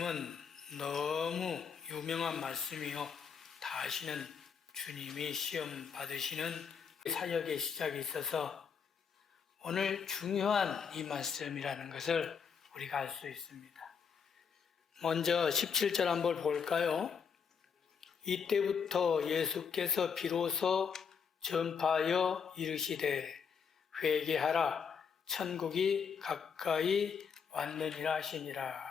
은 너무 유명한 말씀이요. 다 아시는 주님이 시험 받으시는 사역의 시작이 있어서 오늘 중요한 이 말씀이라는 것을 우리가 알 수 있습니다. 먼저 17절 한번 볼까요? 이때부터 예수께서 비로소 전파하여 이르시되 회개하라 천국이 가까이 왔느니라 하시니라.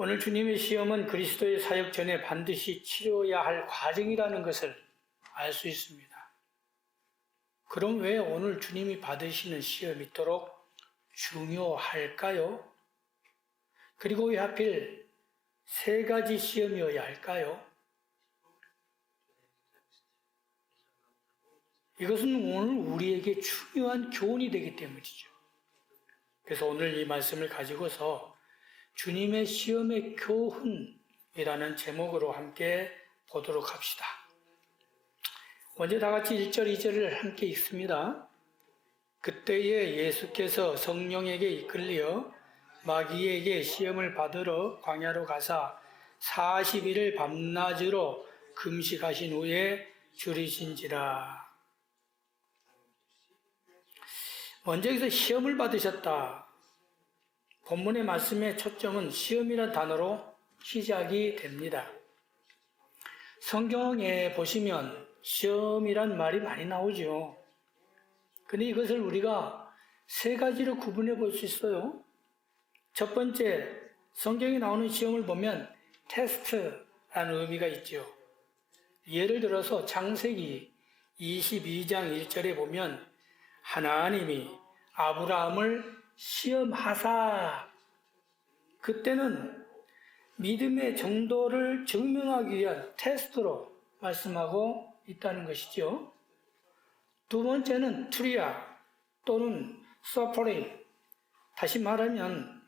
오늘 주님의 시험은 그리스도의 사역 전에 반드시 치러야 할 과정이라는 것을 알 수 있습니다. 그럼 왜 오늘 주님이 받으시는 시험이 있도록 중요할까요? 그리고 왜 하필 세 가지 시험이어야 할까요? 이것은 오늘 우리에게 중요한 교훈이 되기 때문이죠. 그래서 오늘 이 말씀을 가지고서 주님의 시험의 교훈이라는 제목으로 함께 보도록 합시다. 먼저 다 같이 1절, 2절을 함께 읽습니다. 그때에 예수께서 성령에게 이끌려 마귀에게 시험을 받으러 광야로 가사 40일을 밤낮으로 금식하신 후에 줄이신지라. 먼저 여기서 시험을 받으셨다. 본문의 말씀의 초점은 시험이라는 단어로 시작이 됩니다. 성경에 보시면 시험이란 말이 많이 나오죠. 근데 이것을 우리가 세 가지로 구분해 볼 수 있어요. 첫 번째, 성경에 나오는 시험을 보면 테스트라는 의미가 있죠. 예를 들어서 창세기 22장 1절에 보면 하나님이 아브라함을 시험하사, 그때는 믿음의 정도를 증명하기 위한 테스트로 말씀하고 있다는 것이죠. 두 번째는 투리아 또는 서퍼링, 다시 말하면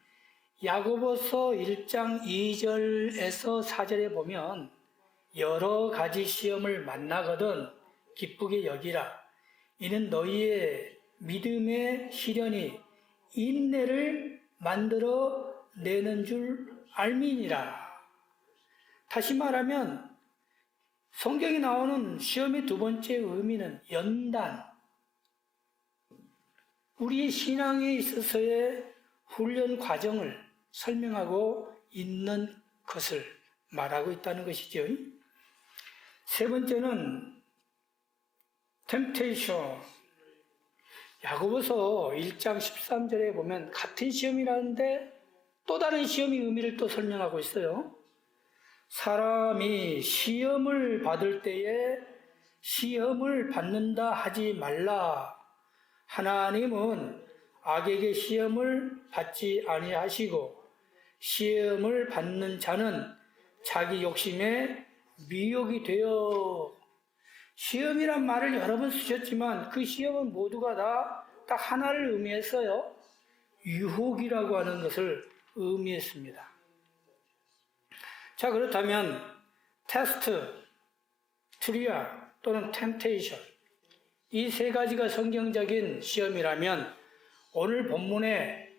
야고보서 1장 2절에서 4절에 보면 여러 가지 시험을 만나거든 기쁘게 여기라. 이는 너희의 믿음의 시련이 인내를 만들어 내는 줄 알미니라. 다시 말하면 성경에 나오는 시험의 두 번째 의미는 연단, 우리의 신앙에 있어서의 훈련 과정을 설명하고 있는 것을 말하고 있다는 것이죠. 세 번째는 temptation. 야고보서 1장 13절에 보면 같은 시험이라는데 또 다른 시험의 의미를 또 설명하고 있어요. 사람이 시험을 받을 때에 시험을 받는다 하지 말라. 하나님은 악에게 시험을 받지 아니하시고 시험을 받는 자는 자기 욕심에 미혹이 되어. 시험이란 말을 여러 번 쓰셨지만 그 시험은 모두가 다 딱 하나를 의미했어요. 유혹이라고 하는 것을 의미했습니다. 자, 그렇다면 테스트, 트리아 또는 템테이션, 이 세 가지가 성경적인 시험이라면 오늘 본문에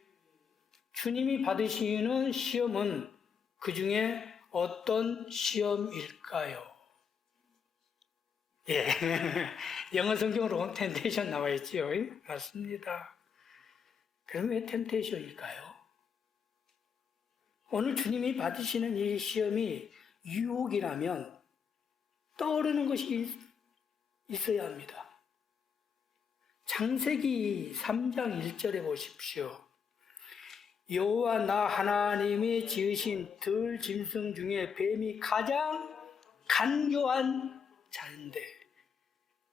주님이 받으시는 시험은 그 중에 어떤 시험일까요? 예, 영어 성경으로 템테이션 나와 있지요. 맞습니다. 그럼 왜 템테이션일까요? 오늘 주님이 받으시는 이 시험이 유혹이라면 떠오르는 것이 있어야 합니다. 창세기 3장 1절에 보십시오. 여호와 나 하나님이 지으신 들 짐승 중에 뱀이 가장 간교한 자인데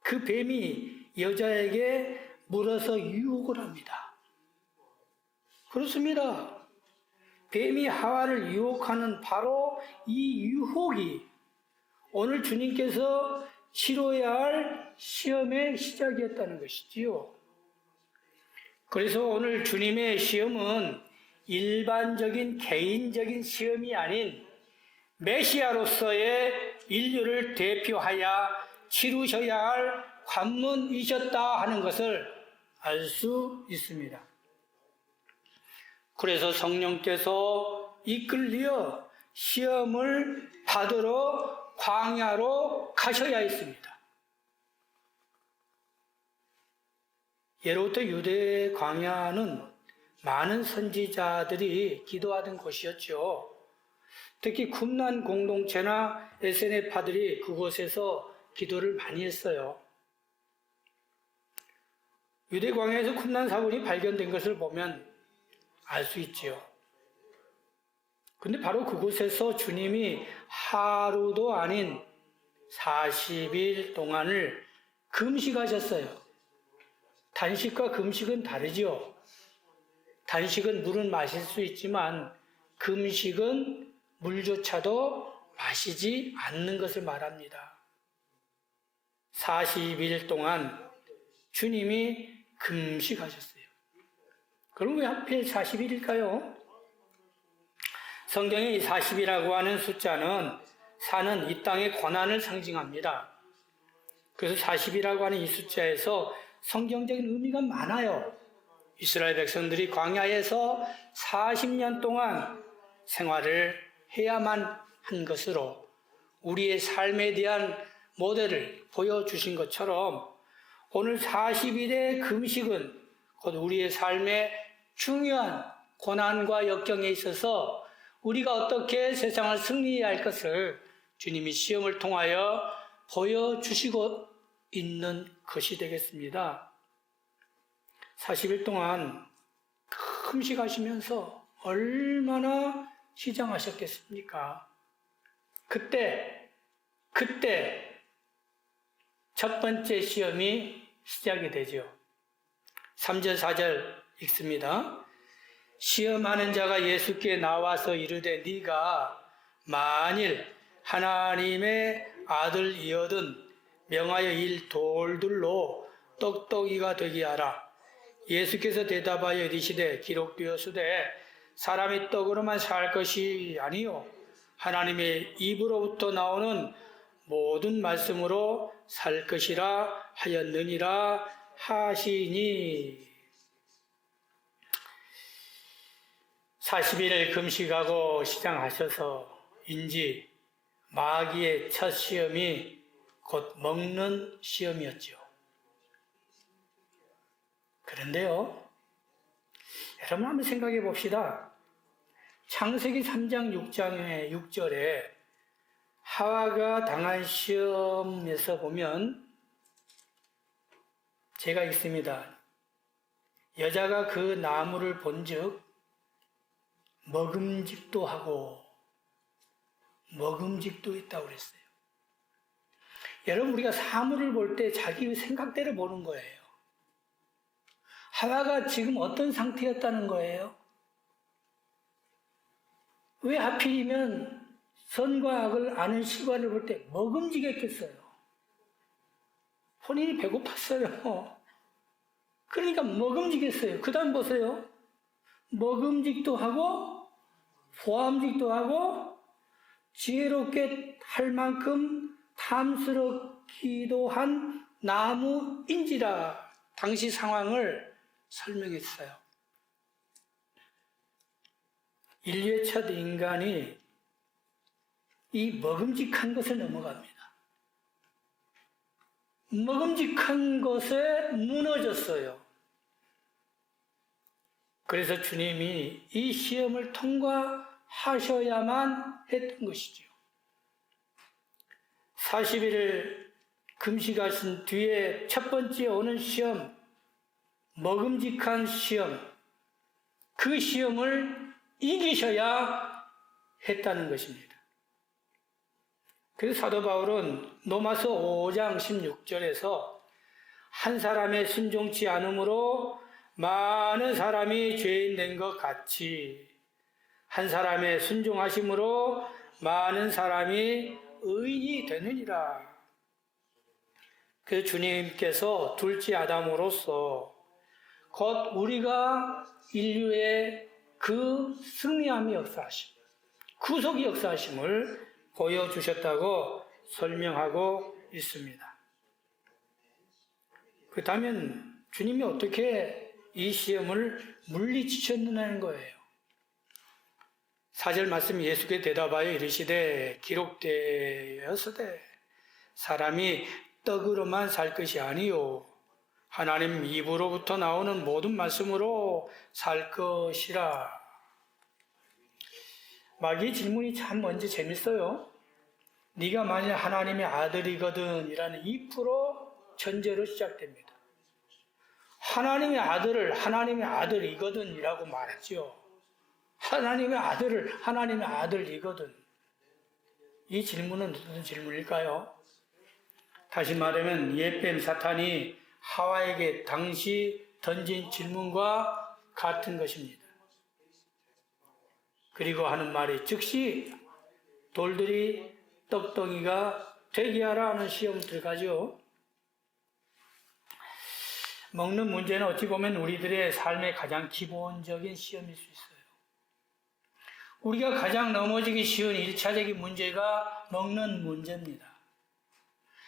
그 뱀이 여자에게 물어서 유혹을 합니다. 그렇습니다. 뱀이 하와를 유혹하는 바로 이 유혹이 오늘 주님께서 치러야 할 시험의 시작이었다는 것이지요. 그래서 오늘 주님의 시험은 일반적인 개인적인 시험이 아닌 메시아로서의 인류를 대표하여 치르셔야 할 관문이셨다 하는 것을 알 수 있습니다. 그래서 성령께서 이끌려 시험을 받으러 광야로 가셔야 했습니다. 예로부터 유대 광야는 많은 선지자들이 기도하던 곳이었죠. 특히 쿰란 공동체나 SNF파들이 그곳에서 기도를 많이 했어요. 유대 광야에서 쿰란 사원이 발견된 것을 보면 알 수 있지요. 근데 바로 그곳에서 주님이 하루도 아닌 40일 동안을 금식하셨어요. 단식과 금식은 다르지요. 단식은 물은 마실 수 있지만 금식은 물조차도 마시지 않는 것을 말합니다. 40일 동안 주님이 금식하셨어요. 그럼 왜 하필 40일일까요? 성경에 이 40이라고 하는 숫자는 사는 이 땅의 고난을 상징합니다. 그래서 40이라고 하는 이 숫자에서 성경적인 의미가 많아요. 이스라엘 백성들이 광야에서 40년 동안 생활을 해야만 한 것으로 우리의 삶에 대한 모델을 보여주신 것처럼 오늘 40일의 금식은 곧 우리의 삶의 중요한 고난과 역경에 있어서 우리가 어떻게 세상을 승리해야 할 것을 주님이 시험을 통하여 보여주시고 있는 것이 되겠습니다. 40일 동안 금식하시면서 얼마나 시장하셨겠습니까? 그때 첫 번째 시험이 시작이 되죠. 3절 4절 읽습니다. 시험하는 자가 예수께 나와서 이르되 네가 만일 하나님의 아들이거든 명하여 일 돌들로 떡떡이가 되게 하라. 예수께서 대답하여 이르시되 기록되었으되 사람이 떡으로만 살 것이 아니요 하나님의 입으로부터 나오는 모든 말씀으로 살 것이라 하였느니라 하시니. 40일을 금식하고 시장하셔서인지 마귀의 첫 시험이 곧 먹는 시험이었죠. 그런데요, 여러분 한번 생각해 봅시다. 창세기 3장 6장의 6절에 하와가 당한 시험에서 보면 제가 읽습니다. 여자가 그 나무를 본즉 먹음직도 하고 먹음직도 있다고 그랬어요. 여러분 우리가 사물을 볼 때 자기 생각대로 보는 거예요. 하와가 지금 어떤 상태였다는 거예요? 왜 하필이면 선과 악을 아는 시관을 볼 때 먹음직했겠어요? 본인이 배고팠어요. 그러니까 먹음직했어요. 그 다음 보세요. 먹음직도 하고 보암직도 하고 지혜롭게 할 만큼 탐스럽기도 한 나무인지라 당시 상황을 설명했어요. 인류의 첫 인간이 이 먹음직한 것을 넘어갑니다. 먹음직한 것에 무너졌어요. 그래서 주님이 이 시험을 통과하셔야만 했던 것이죠. 40일을 금식하신 뒤에 첫 번째 오는 시험, 먹음직한 시험, 그 시험을 이기셔야 했다는 것입니다. 그래서 사도 바울은 로마서 5장 16절에서 한 사람의 순종치 않음으로 많은 사람이 죄인 된 것 같이 한 사람의 순종하심으로 많은 사람이 의인이 되느니라. 그 주님께서 둘째 아담으로서 곧 우리가 인류의 그 승리함의 역사하심, 구속의 역사하심을 보여주셨다고 설명하고 있습니다. 그렇다면 주님이 어떻게 이 시험을 물리치셨느냐는 거예요. 4절 말씀 예수께 대답하여 이르시되 기록되었으되 사람이 떡으로만 살 것이 아니요 하나님 입으로부터 나오는 모든 말씀으로 살 것이라. 마귀의 질문이 참 뭔지 재밌어요. 네가 만일 하나님의 아들이거든 이라는 2% 전제로 시작됩니다. 하나님의 아들을 하나님의 아들이거든 이라고 말하죠. 하나님의 아들을 하나님의 아들이거든. 이 질문은 무슨 질문일까요? 다시 말하면 옛뱀 사탄이 하와에게 당시 던진 질문과 같은 것입니다. 그리고 하는 말이 즉시 돌들이 떡덩이가 되게 하라 하는 시험 들어가죠. 먹는 문제는 어찌 보면 우리들의 삶의 가장 기본적인 시험일 수 있어요. 우리가 가장 넘어지기 쉬운 1차적인 문제가 먹는 문제입니다.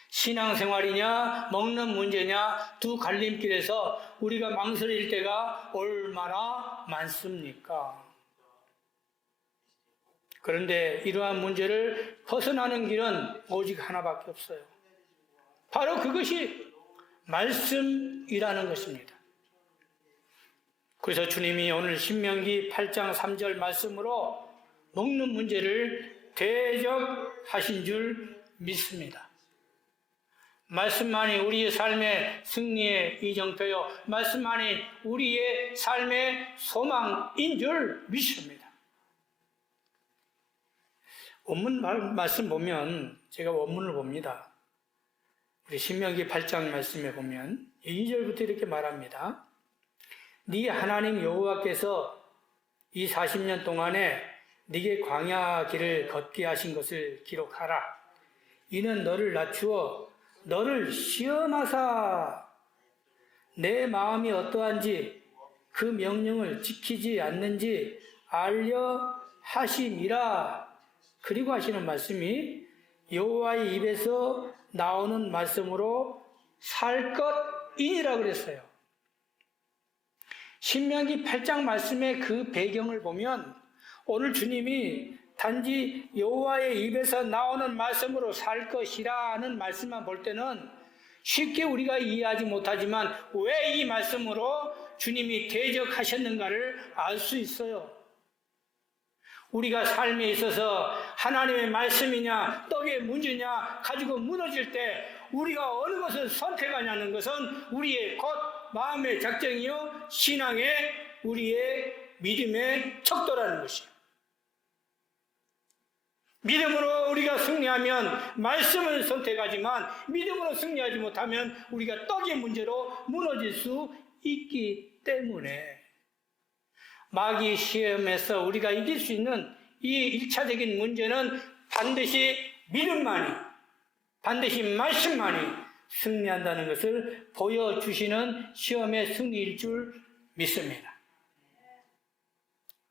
신앙생활이냐 먹는 문제냐 두 갈림길에서 우리가 망설일 때가 얼마나 많습니까? 그런데 이러한 문제를 벗어나는 길은 오직 하나밖에 없어요. 바로 그것이 말씀이라는 것입니다. 그래서 주님이 오늘 신명기 8장 3절 말씀으로 먹는 문제를 대적하신 줄 믿습니다. 말씀만이 우리의 삶의 승리의 이정표요, 말씀만이 우리의 삶의 소망인 줄 믿습니다. 원문 말씀 보면, 제가 원문을 봅니다. 우리 신명기 8장 말씀에 보면 2절부터 이렇게 말합니다. 네 하나님 여호와께서 이 40년 동안에 네게 광야 길을 걷게 하신 것을 기록하라. 이는 너를 낮추어 너를 시험하사 내 마음이 어떠한지 그 명령을 지키지 않는지 알려 하심이라. 그리고 하시는 말씀이 여호와의 입에서 나오는 말씀으로 살 것이니라 그랬어요. 신명기 8장 말씀의 그 배경을 보면 오늘 주님이 단지 여호와의 입에서 나오는 말씀으로 살 것이라는 말씀만 볼 때는 쉽게 우리가 이해하지 못하지만 왜 이 말씀으로 주님이 대적하셨는가를 알 수 있어요. 우리가 삶에 있어서 하나님의 말씀이냐 떡의 문제냐 가지고 무너질 때 우리가 어느 것을 선택하냐는 것은 우리의 곧 마음의 작정이요 신앙의 우리의 믿음의 척도라는 것이에요. 믿음으로 우리가 승리하면 말씀을 선택하지만 믿음으로 승리하지 못하면 우리가 떡의 문제로 무너질 수 있기 때문에 마귀 시험에서 우리가 이길 수 있는 이 1차적인 문제는 반드시 믿음만이, 반드시 말씀만이 승리한다는 것을 보여주시는 시험의 승리일 줄 믿습니다.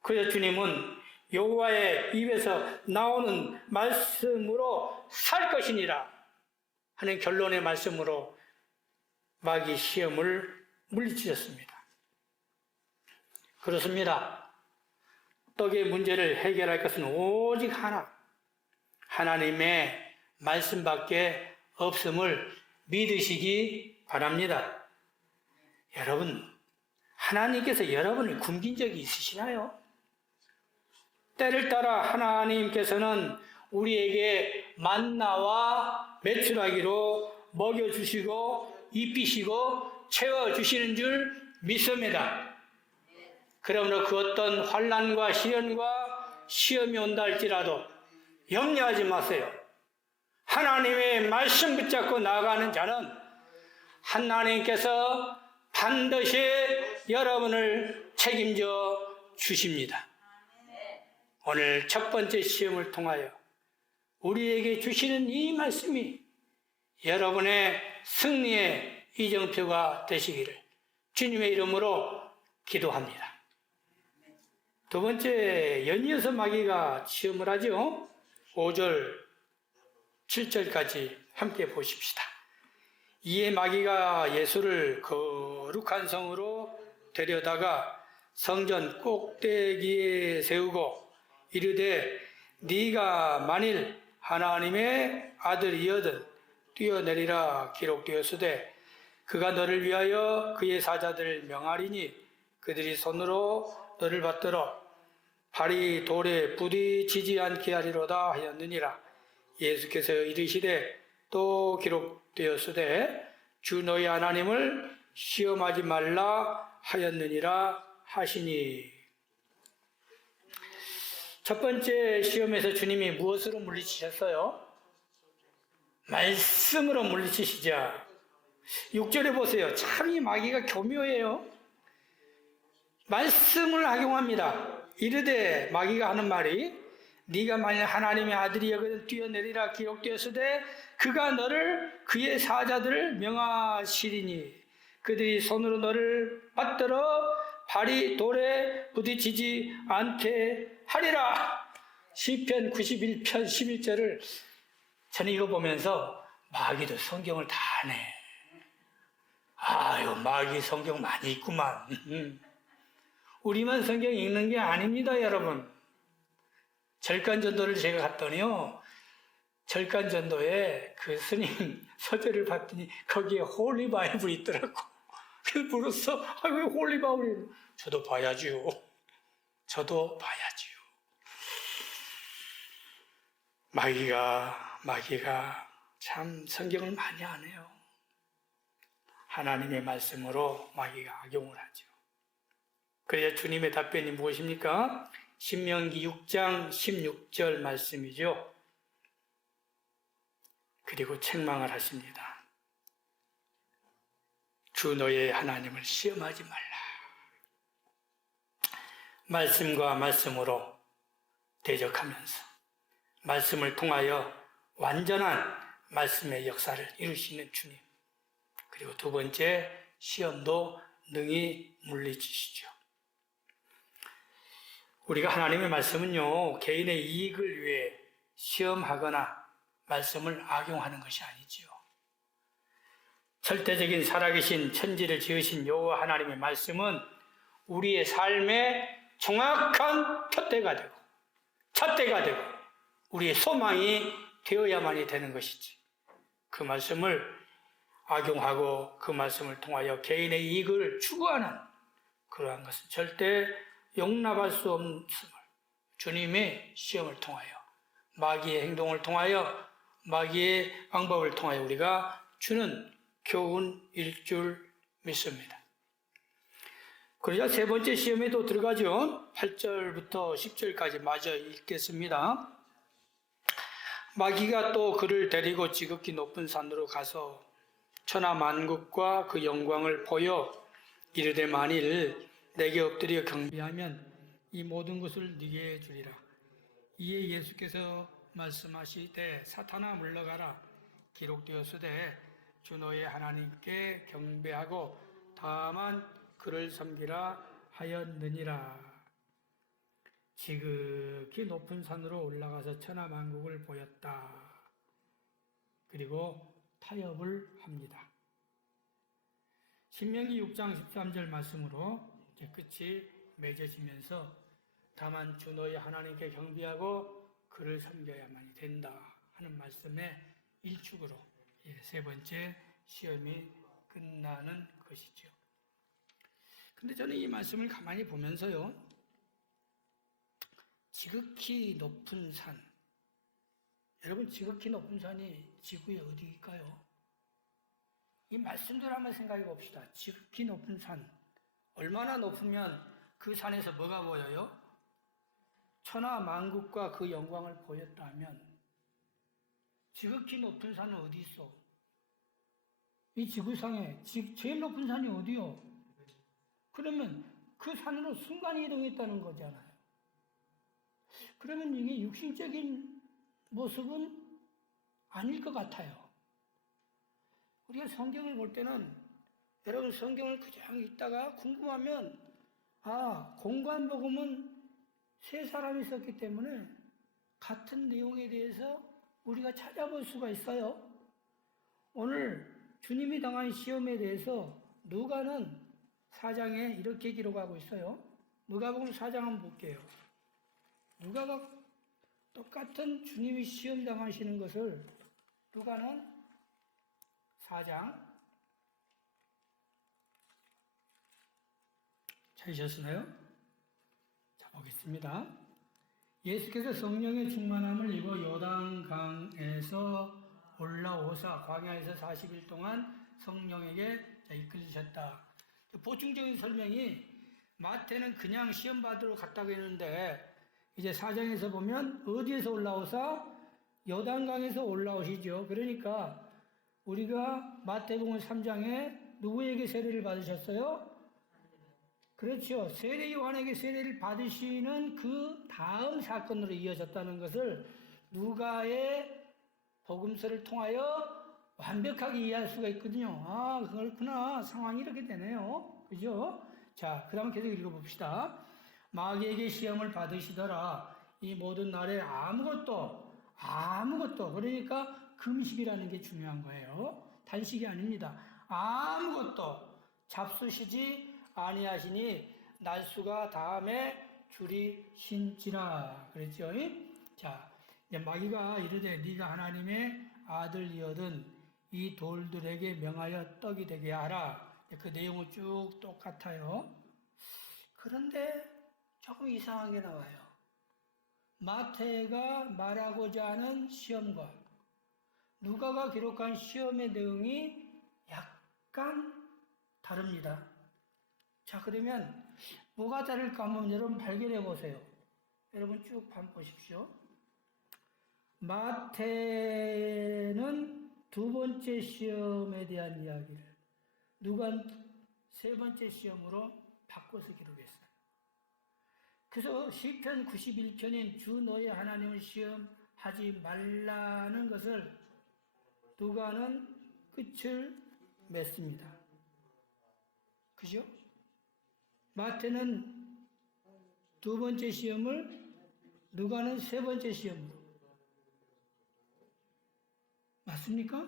그래서 주님은 여호와의 입에서 나오는 말씀으로 살 것이니라 하는 결론의 말씀으로 마귀 시험을 물리치셨습니다. 그렇습니다. 떡의 문제를 해결할 것은 오직 하나, 하나님의 말씀밖에 없음을 믿으시기 바랍니다. 여러분, 하나님께서 여러분을 굶긴 적이 있으시나요? 때를 따라 하나님께서는 우리에게 만나와 메추라기로 먹여주시고 입히시고 채워주시는 줄 믿습니다. 그러므로 그 어떤 환난과 시련과 시험이 온다 할지라도 염려하지 마세요. 하나님의 말씀 붙잡고 나아가는 자는 하나님께서 반드시 여러분을 책임져 주십니다. 오늘 첫 번째 시험을 통하여 우리에게 주시는 이 말씀이 여러분의 승리의 이정표가 되시기를 주님의 이름으로 기도합니다. 두 번째, 연이어서 마귀가 시험을 하죠. 5절, 7절까지 함께 보십시다. 이에 마귀가 예수를 거룩한 성으로 데려다가 성전 꼭대기에 세우고 이르되 네가 만일 하나님의 아들이여든 뛰어내리라 기록되었으되 그가 너를 위하여 그의 사자들을 명하리니 그들이 손으로 너를 받들어 발이 돌에 부딪히지 않게 하리로다 하였느니라. 예수께서 이르시되 또 기록되었으되 주 너희 하나님을 시험하지 말라 하였느니라 하시니. 첫 번째 시험에서 주님이 무엇으로 물리치셨어요? 말씀으로 물리치시자. 6절에 보세요. 참 이 마귀가 교묘해요. 말씀을 악용합니다. 이르되 마귀가 하는 말이 네가 만일 하나님의 아들이여 뛰어내리라 기록되었으되 그가 너를 그의 사자들을 명하시리니 그들이 손으로 너를 받들어 발이 돌에 부딪히지 않게 하리라. 시편 91편 11절을 저는 이거 보면서 마귀도 성경을 다 아네. 아유, 마귀 성경 많이 읽구만. 우리만 성경 읽는 게 아닙니다, 여러분. 절간전도를 제가 갔더니요, 절간전도에 그 스님 서재를 봤더니 거기에 홀리 바이블이 있더라고. 그래서 물었어. 아, 왜 홀리 바이블이? 저도 봐야지요. 저도 봐야지요. 마귀가 참 성경을 많이 안 해요. 하나님의 말씀으로 마귀가 악용을 하죠. 그래야 주님의 답변이 무엇입니까? 신명기 6장 16절 말씀이죠. 그리고 책망을 하십니다. 주 너의 하나님을 시험하지 말라. 말씀과 말씀으로 대적하면서 말씀을 통하여 완전한 말씀의 역사를 이루시는 주님. 그리고 두 번째, 시험도 능히 물리치시죠. 우리가 하나님의 말씀은요, 개인의 이익을 위해 시험하거나 말씀을 악용하는 것이 아니지요. 절대적인 살아계신 천지를 지으신 여호와 하나님의 말씀은 우리의 삶의 정확한 푯대가 되고 잣대가 되고 우리의 소망이 되어야만이 되는 것이지. 그 말씀을 악용하고 그 말씀을 통하여 개인의 이익을 추구하는 그러한 것은 절대 용납할 수 없음을 주님의 시험을 통하여 마귀의 행동을 통하여 마귀의 방법을 통하여 우리가 주는 교훈일 줄 믿습니다. 그러자 세 번째 시험에도 들어가죠. 8절부터 10절까지 마저 읽겠습니다. 마귀가 또 그를 데리고 지극히 높은 산으로 가서 천하 만국과 그 영광을 보여 이르되 만일 내게 엎드려 경배하면 이 모든 것을 네게 주리라. 이에 예수께서 말씀하시되 사탄아 물러가라. 기록되었으되 주 너의 하나님께 경배하고 다만 그를 섬기라 하였느니라. 지극히 높은 산으로 올라가서 천하 만국을 보였다. 그리고 타협을 합니다. 신명기 6장 13절 말씀으로 이제 끝이 맺어지면서 다만 주 너의 하나님께 경배하고 그를 섬겨야만이 된다 하는 말씀의 일축으로 세 번째 시험이 끝나는 것이죠. 근데 저는 이 말씀을 가만히 보면서요, 지극히 높은 산, 여러분 지극히 높은 산이 지구에 어디일까요? 이 말씀대로 한번 생각해 봅시다. 지극히 높은 산, 얼마나 높으면 그 산에서 뭐가 보여요? 천하 만국과 그 영광을 보였다 하면 지극히 높은 산은 어디 있어? 이 지구상에 제일 높은 산이 어디요? 그러면 그 산으로 순간이동했다는 거잖아요. 그러면 이게 육신적인 모습은 아닐 것 같아요. 우리가 성경을 볼 때는 여러분 성경을 그냥 읽다가 궁금하면 공관복음은 세 사람이 썼기 때문에 같은 내용에 대해서 우리가 찾아볼 수가 있어요. 오늘 주님이 당한 시험에 대해서 누가는 4장에 이렇게 기록하고 있어요. 누가복음 4장 한번 볼게요. 누가가 똑같은 주님이 시험 당하시는 것을 누가는 4장 찾으셨나요? 자, 보겠습니다. 예수께서 성령의 충만함을 입어 요단강에서 올라오사 광야에서 40일 동안 성령에게 이끌리셨다. 보충적인 설명이 마태는 그냥 시험 받으러 갔다고 했는데 이제 4장에서 보면 어디에서 올라오사? 요단강에서 올라오시죠. 그러니까 우리가 마태복음 3장에 누구에게 세례를 받으셨어요? 그렇죠. 세례 요한에게 세례를 받으시는 그 다음 사건으로 이어졌다는 것을 누가의 복음서를 통하여 완벽하게 이해할 수가 있거든요. 아, 그렇구나. 상황이 이렇게 되네요. 그죠? 자, 그 다음 계속 읽어봅시다. 마귀에게 시험을 받으시더라. 이 모든 날에 아무것도, 그러니까 금식이라는 게 중요한 거예요. 단식이 아닙니다. 아무것도 잡수시지 아니하시니 날수가 다음에 줄이신지라 그랬죠. 자, 이제 마귀가 이르되 네가 하나님의 아들이거든 이 돌들에게 명하여 떡이 되게 하라. 그 내용은 쭉 똑같아요. 그런데 조금 이상한 게 나와요. 마태가 말하고자 하는 시험과 누가가 기록한 시험의 내용이 약간 다릅니다. 자, 그러면 뭐가 다를까 한번 여러분 발견해 보세요. 여러분 쭉 보십시오. 마태는 두 번째 시험에 대한 이야기를, 누가는 세 번째 시험으로 바꿔서 기록했어요. 그래서 시편 91편인 주 너의 하나님을 시험하지 말라는 것을 누가는 끝을 맺습니다. 그죠? 마태는 두 번째 시험을, 누가는 세 번째 시험으로. 맞습니까?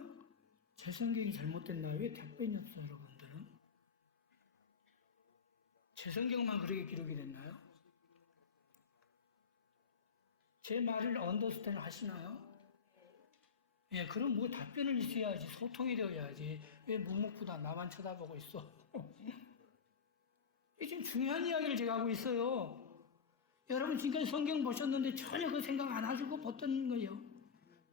제 성경이 잘못됐나요? 왜 답변이 없어요, 여러분들은? 제 성경만 그렇게 기록이 됐나요? 제 말을 언더스탠드 하시나요? 예, 그럼 뭐 답변을 있어야지, 소통이 되어야지. 왜 묵묵부다 나만 쳐다보고 있어? 이게 지금 중요한 이야기를 제가 하고 있어요. 여러분 지금까지 성경 보셨는데 전혀 그 생각 안 하시고 봤던 거예요.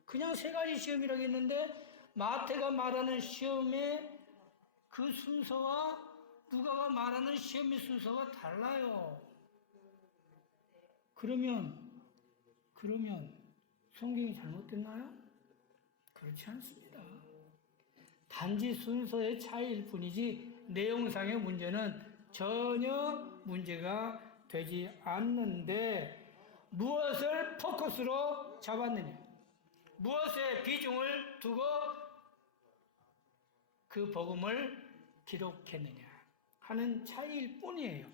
그냥 세 가지 시험이라고 했는데 마태가 말하는 시험의 그 순서와 누가가 말하는 시험의 순서가 달라요. 그러면 성경이 잘못됐나요? 그렇지 않습니다. 단지 순서의 차이일 뿐이지 내용상의 문제는 전혀 문제가 되지 않는데 무엇을 포커스로 잡았느냐, 무엇에 비중을 두고 그 복음을 기록했느냐 하는 차이일 뿐이에요.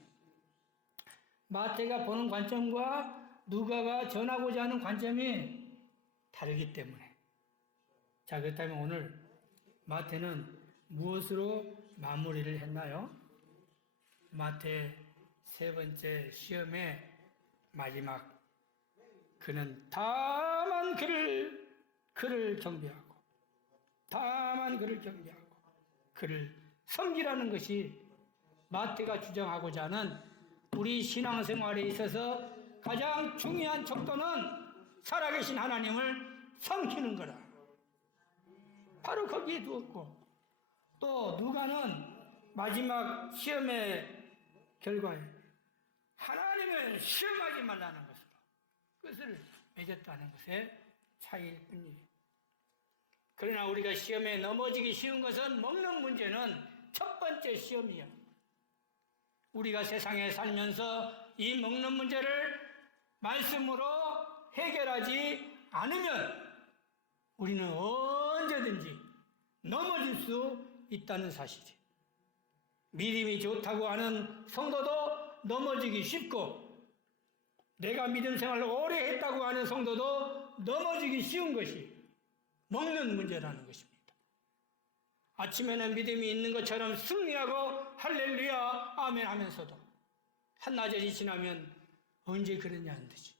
마태가 보는 관점과 누가가 전하고자 하는 관점이 다르기 때문에. 자, 그렇다면 오늘 마태는 무엇으로 마무리를 했나요? 마태 세 번째 시험의 마지막, 그는 다만 그를 경배하고, 다만 그를 경배하고 그를 섬기라는 것이 마태가 주장하고자 하는 우리 신앙생활에 있어서 가장 중요한 척도는 살아계신 하나님을 섬기는 거라. 바로 거기에 두었고, 또 누가는 마지막 시험의 결과에 하나님을 시험하지 말라는 것으로 끝을 맺었다는 것의 차이일 뿐이에요. 그러나 우리가 시험에 넘어지기 쉬운 것은 먹는 문제는 첫 번째 시험이에요. 우리가 세상에 살면서 이 먹는 문제를 말씀으로 해결하지 않으면 우리는 언제든지 넘어질 수 있다는 사실이에요. 믿음이 좋다고 하는 성도도 넘어지기 쉽고, 내가 믿음 생활을 오래 했다고 하는 성도도 넘어지기 쉬운 것이 먹는 문제라는 것입니다. 아침에는 믿음이 있는 것처럼 승리하고 할렐루야 아멘 하면서도 한나절이 지나면 언제 그러냐 안 되지.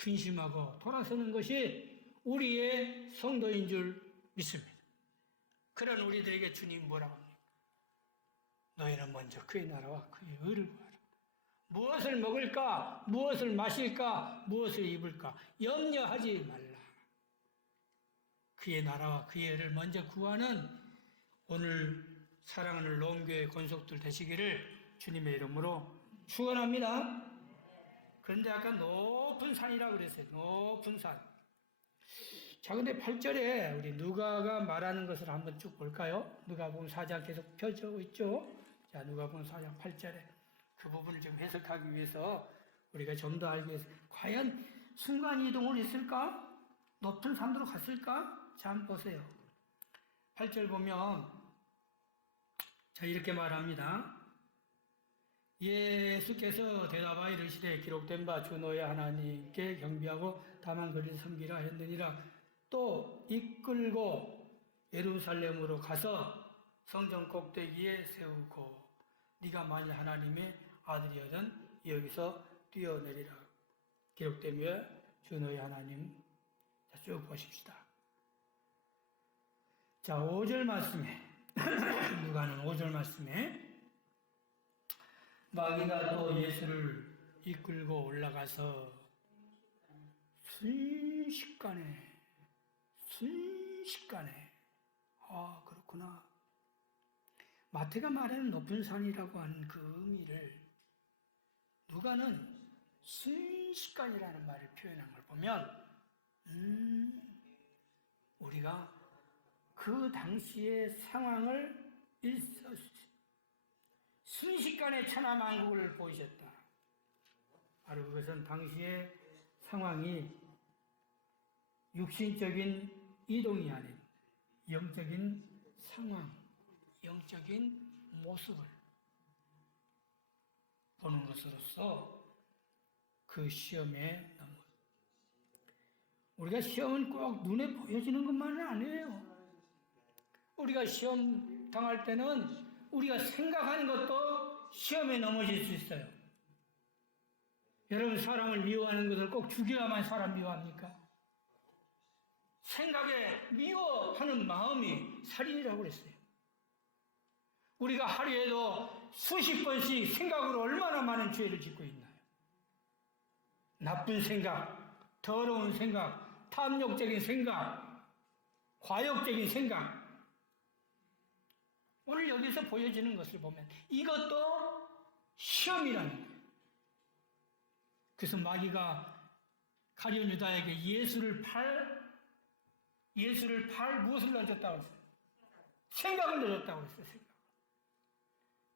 근심하고 돌아서는 것이 우리의 성도인 줄 믿습니다. 그런 우리들에게 주님 뭐라고 합니까? 너희는 먼저 그의 나라와 그의 의를 구하라. 무엇을 먹을까? 무엇을 마실까? 무엇을 입을까? 염려하지 말라. 그의 나라와 그의 의를 먼저 구하는 오늘 사랑하는 롬교회 권속들 되시기를 주님의 이름으로 축원합니다. 그런데 아까 높은 산이라고 그랬어요. 높은 산. 자, 근데 8절에 우리 누가가 말하는 것을 한번 쭉 볼까요? 누가복음 4장 계속 펴져 있죠? 자, 누가복음 4장 8절에 그 부분을 좀 해석하기 위해서 우리가 좀 더 알기 위해서 과연 순간이동을 했을까? 높은 산으로 갔을까? 자, 한번 보세요. 8절 보면 자, 이렇게 말합니다. 예수께서 대답하여 이르시되 기록된 바 주 너의 하나님께 경배하고 다만 그를 섬기라 했느니라. 또 이끌고 예루살렘으로 가서 성전 꼭대기에 세우고 네가 만일 하나님의 아들이거든 여기서 뛰어내리라. 기록되며 주 너의 하나님. 자, 쭉 보십시다. 자, 5절 말씀에 누가는 5절 말씀에 마귀가 또 예수를 이끌고 올라가서 순식간에 아, 그렇구나. 마태가 말하는 높은 산이라고 하는 그 의미를 누가는 순식간이라는 말을 표현한 걸 보면 우리가 그 당시의 상황을 순식간에 천하만국을 보이셨다. 바로 그것은 당시의 상황이 육신적인 이동이 아닌 영적인 상황, 영적인 모습을 보는 것으로서 그 시험에 우리가 시험은 꼭 눈에 보여지는 것만은 아니에요. 우리가 시험 당할 때는 우리가 생각하는 것도 시험에 넘어질 수 있어요. 여러분, 사람을 미워하는 것을 꼭 죽여야만 사람 미워합니까? 생각에 미워하는 마음이 살인이라고 그랬어요. 우리가 하루에도 수십 번씩 생각으로 얼마나 많은 죄를 짓고 있나요? 나쁜 생각, 더러운 생각, 탐욕적인 생각, 과욕적인 생각. 오늘 여기서 보여지는 것을 보면 이것도 시험이라는 거예요. 그래서 마귀가 가룟 유다에게 예수를 팔 무엇을 넣어줬다고 했어요? 생각을 넣어줬다고 했어요.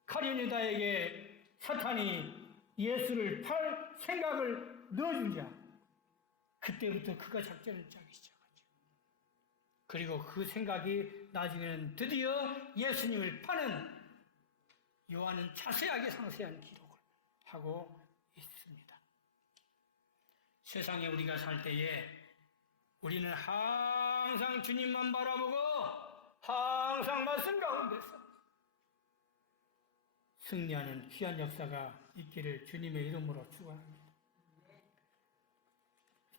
가룟 유다에게 사탄이 예수를 팔 생각을 넣어주자. 그때부터 그가 작전을 짜기 시작하죠. 그리고 그 생각이 나중에는 드디어 예수님을 파는 요한은 자세하게 상세한 기록을 하고 있습니다. 세상에 우리가 살 때에 우리는 항상 주님만 바라보고 항상 말씀 가운데서 승리하는 귀한 역사가 있기를 주님의 이름으로 축원합니다.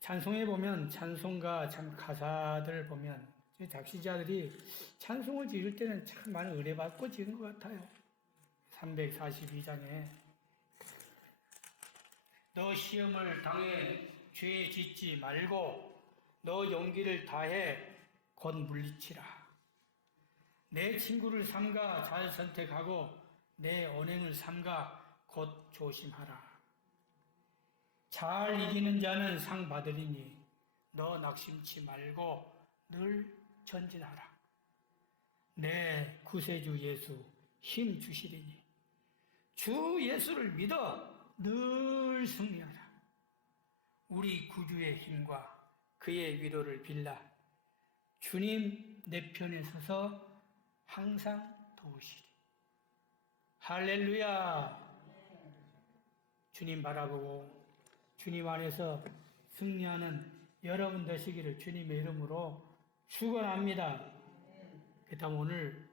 찬송에 보면 찬송가 참 가사들 보면 작시자들이 찬송을 지을 때는 참 많은 의뢰받고 지은 것 같아요. 342장에 너 시험을 당해 죄 짓지 말고 너 용기를 다해 곧 물리치라. 내 친구를 삼가 잘 선택하고 내 언행을 삼가 곧 조심하라. 잘 이기는 자는 상 받으리니 너 낙심치 말고 늘 전진하라. 내 구세주 예수 힘 주시리니 주 예수를 믿어 늘 승리하라. 우리 구주의 힘과 그의 위로를 빌라. 주님 내 편에 서서 항상 도우시리. 할렐루야. 주님 바라보고 주님 안에서 승리하는 여러분 되시기를 주님의 이름으로 축원합니다. 그다음 오늘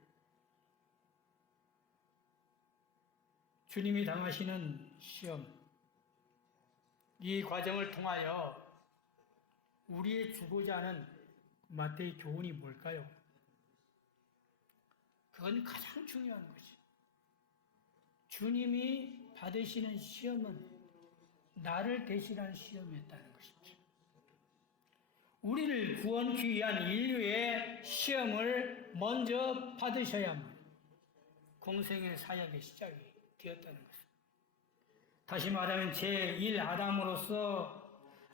주님이 당하시는 시험, 이 과정을 통하여 우리의 주고자 하는 마태의 교훈이 뭘까요? 그건 가장 중요한 거지. 주님이 받으시는 시험은 나를 대신한 시험이었다는 것이죠. 우리를 구원하기 위한 인류의 시험을 먼저 받으셔야만 공생의 사역의 시작이 되었다는 것입니다. 다시 말하면 제1 아담으로서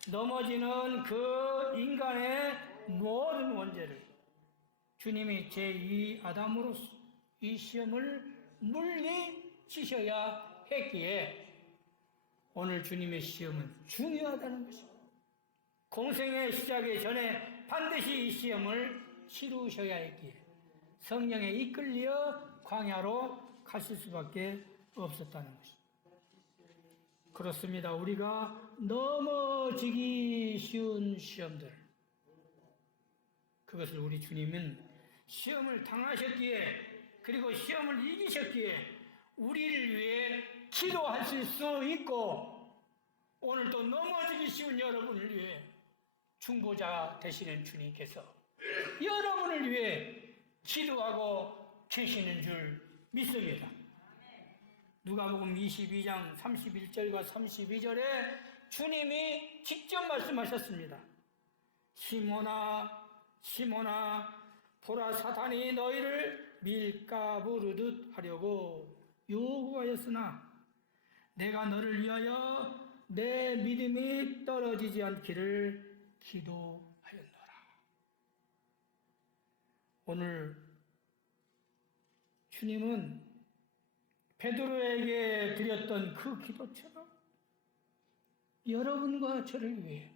넘어지는 그 인간의 모든 원죄를 주님이 제2 아담으로서 이 시험을 물리치셔야 했기에 오늘 주님의 시험은 중요하다는 것입니다. 공생의 시작에 전에 반드시 이 시험을 치루셔야 했기에 성령에 이끌려 광야로 가실 수밖에 없었다는 것입니다. 그렇습니다. 우리가 넘어지기 쉬운 시험들, 그것을 우리 주님은 시험을 당하셨기에 그리고 시험을 이기셨기에 우리를 위해 기도하실 수 있고 오늘 또 넘어지기 쉬운 여러분을 위해 중보자 되시는 주님께서 여러분을 위해 기도하고 계시는 줄 믿습니다. 누가복음 22장 31절과 32절에 주님이 직접 말씀하셨습니다. 시몬아 시몬아 보라 사탄이 너희를 밀가부르듯 하려고 요구하였으나 내가 너를 위하여 내 믿음이 떨어지지 않기를 기도하였노라. 오늘 주님은 베드로에게 드렸던 그 기도처럼 여러분과 저를 위해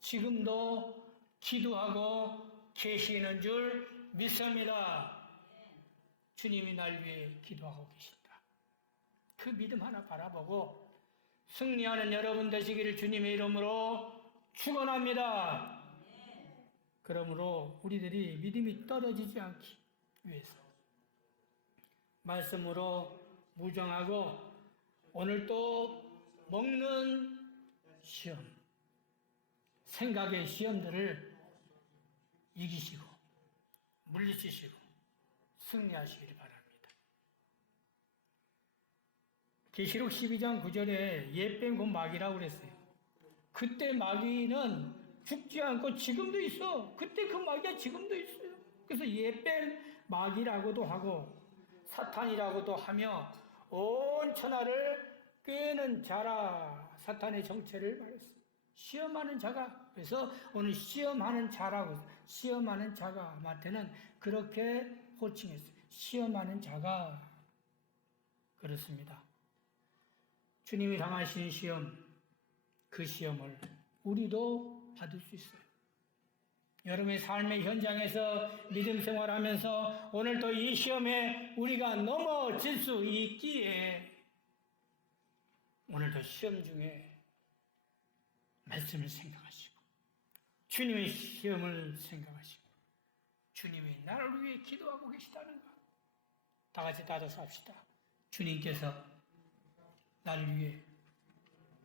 지금도 기도하고 계시는 줄 믿습니다. 주님이 날 위해 기도하고 계신다. 그 믿음 하나 바라보고 승리하는 여러분 되시기를 주님의 이름으로 축원합니다. 그러므로 우리들이 믿음이 떨어지지 않기 위해서 말씀으로 무정하고 오늘 또 먹는 시험, 생각의 시험들을 이기시고 물리치시고 승리하시기를 바랍니다. 계시록 12장 9절에 옛뱀 곧 마귀라고 그랬어요. 그때 마귀는 죽지 않고 지금도 있어. 그때 그 마귀가 지금도 있어요. 그래서 옛뱀 마귀라고도 하고 사탄이라고도 하며 온 천하를 꿰는 자라 사탄의 정체를 말했어요. 시험하는 자가. 그래서 오늘 시험하는 자라고 시험하는 자가 마태는 그렇게 호칭했어요. 시험하는 자가. 그렇습니다. 주님이 당하신 시험, 그 시험을 우리도 받을 수 있어요. 여러분의 삶의 현장에서 믿음 생활하면서 오늘도 이 시험에 우리가 넘어질 수 있기에 오늘도 시험 중에 말씀을 생각하시고 주님의 시험을 생각하시고 주님이 나를 위해 기도하고 계시다는 것 다 같이 따라서 합시다. 주님께서 나를 위해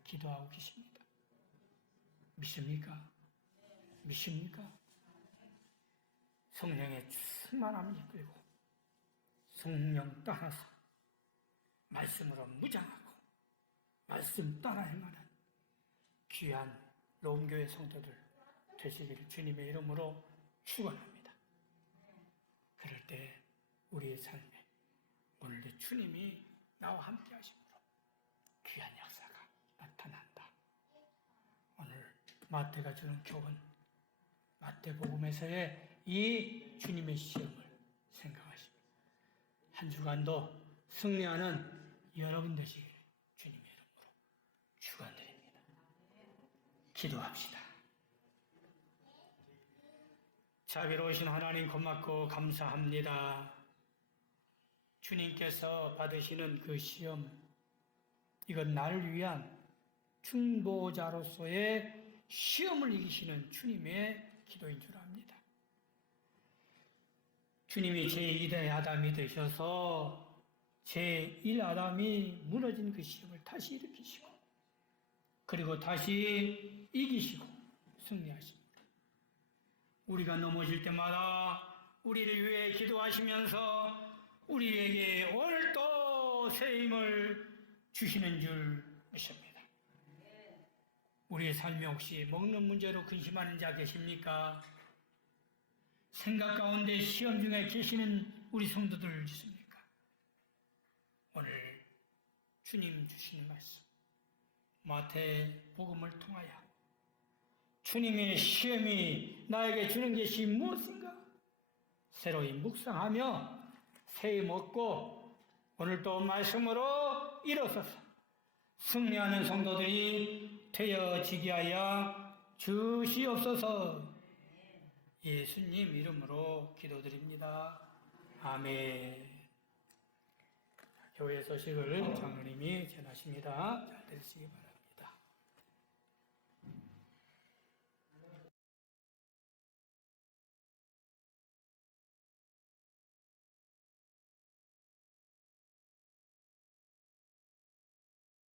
기도하고 계십니다. 믿습니까? 믿습니까? 성령의 충만함을 이끌고 성령 따라서 말씀으로 무장하고 말씀 따라 행하는 귀한 롬교회 성도들 되시기를 주님의 이름으로 축원합니다. 그럴 때 우리의 삶에 오늘도 주님이 나와 함께 하심으로 귀한 역사가 나타난다. 오늘 마태가 주는 교훈, 마태복음에서의 이 주님의 시험을 생각하십니다. 한 주간도 승리하는 여러분 되시기를 주님의 이름으로 축원드립니다. 기도합시다. 자비로우신 하나님 고맙고 감사합니다. 주님께서 받으시는 그 시험, 이건 나를 위한 중보자로서의 시험을 이기시는 주님의 기도인 줄 압니다. 주님이 제2대 아담이 되셔서 제1 아담이 무너진 그 시험을 다시 일으키시고 그리고 다시 이기시고 승리하십니다. 우리가 넘어질 때마다 우리를 위해 기도하시면서 우리에게 오늘도 새 힘을 주시는 줄 믿습니다. 우리의 삶에 혹시 먹는 문제로 근심하는 자 계십니까? 생각 가운데 시험 중에 계시는 우리 성도들 있습니까? 오늘 주님 주시는 말씀 마태복음을 통하여 주님의 시험이 나에게 주는 것이 무엇인가? 새로이 묵상하며 새힘 얻고 오늘도 말씀으로 일어서서 승리하는 성도들이 되어지게 하여 주시옵소서. 예수님 이름으로 기도드립니다. 아멘. 교회 소식을 장로님이 전하십니다. 잘 들으시기 바랍니다.